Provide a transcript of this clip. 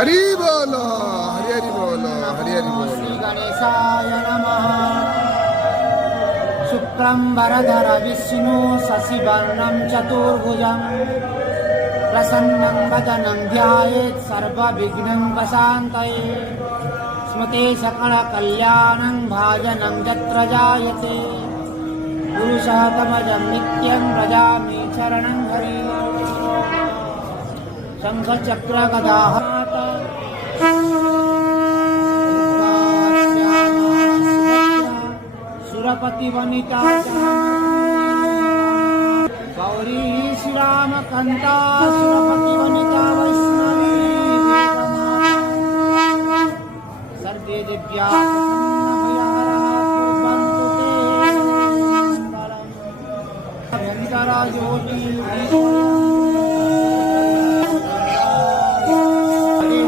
हरि बोलो, हरि हरि बोलो, हरि हरि बोलो। श्री गणेशाय नमः। शुक्लं वरदर विष्णु शशिवर्णं चतुर्भुजं प्रसन्नं वदनं ध्यायेत् सर्वविघ्नोपशान्तये। स्मृते सकलकल्याणं भाजनं यत्र जायते पुरुषः तमजं नित्यं व्रजामि शरणं हरि। शङ्खचक्रगदाः सुरपति वनिता गौरी श्रीरामकान्ता सुरपति वनिता वैष्णव